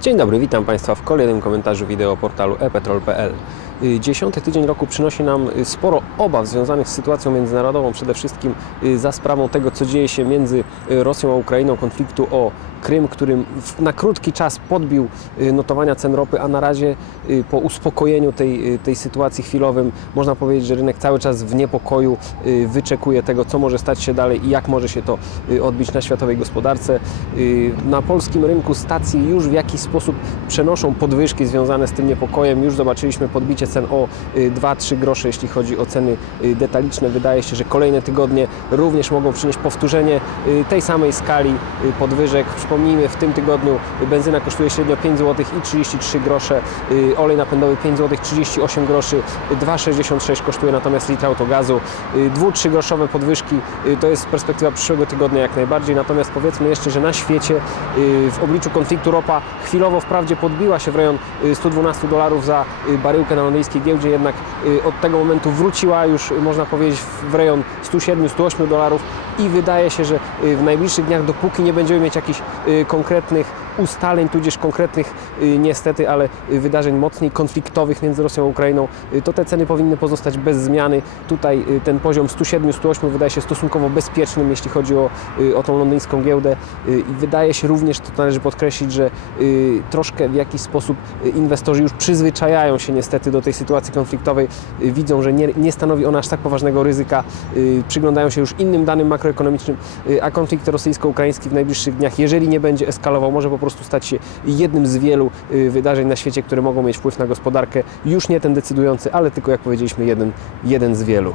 Dzień dobry, witam Państwa w kolejnym komentarzu wideo portalu epetrol.pl. Dziesiąty tydzień roku przynosi nam y, sporo obaw związanych z sytuacją międzynarodową, przede wszystkim y, za sprawą tego, co dzieje się między y, Rosją a Ukrainą, konfliktu o Krym, którym na krótki czas podbił notowania cen ropy, a na razie po uspokojeniu tej, tej sytuacji chwilowym można powiedzieć, że rynek cały czas w niepokoju wyczekuje tego, co może stać się dalej i jak może się to odbić na światowej gospodarce. Na polskim rynku stacje już w jakiś sposób przenoszą podwyżki związane z tym niepokojem. Już zobaczyliśmy podbicie cen o y, 2-3 grosze, jeśli chodzi o ceny y, detaliczne. Wydaje się, że kolejne tygodnie również mogą przynieść powtórzenie y, tej samej skali y, podwyżek. Przypomnijmy, w tym tygodniu benzyna kosztuje średnio 5 zł i 33 grosze, y, olej napędowy 5 zł 38 groszy, 2,66 kosztuje natomiast litr autogazu. 2-3 groszowe podwyżki y, to jest perspektywa przyszłego tygodnia jak najbardziej. Natomiast powiedzmy jeszcze, że na świecie y, w obliczu konfliktu ropa chwilowo wprawdzie podbiła się w rejon y, 112 dolarów za y, baryłkę na londyńskiej giełdzie, jednak y, od tego momentu wróciła już, y, można powiedzieć, w rejon 107-108 dolarów i wydaje się, że y, w najbliższych dniach, dopóki nie będziemy mieć jakichś y, konkretnych ustaleń, tudzież konkretnych y, niestety, ale wydarzeń mocniej konfliktowych między Rosją a Ukrainą, to te ceny powinny pozostać bez zmiany. Tutaj ten poziom 107-108 wydaje się stosunkowo bezpiecznym, jeśli chodzi o, o tą londyńską giełdę. I wydaje się również, to należy podkreślić, że troszkę w jakiś sposób inwestorzy już przyzwyczajają się niestety do tej sytuacji konfliktowej, widzą, że nie, nie stanowi ona aż tak poważnego ryzyka, przyglądają się już innym danym makroekonomicznym, y, a konflikt rosyjsko-ukraiński w najbliższych dniach, jeżeli nie będzie eskalował, może po prostu stać się jednym z wielu y, wydarzeń na świecie, które mogą mieć wpływ na gospodarkę. Już nie ten decydujący, ale tylko jak powiedzieliśmy, jeden, jeden z wielu.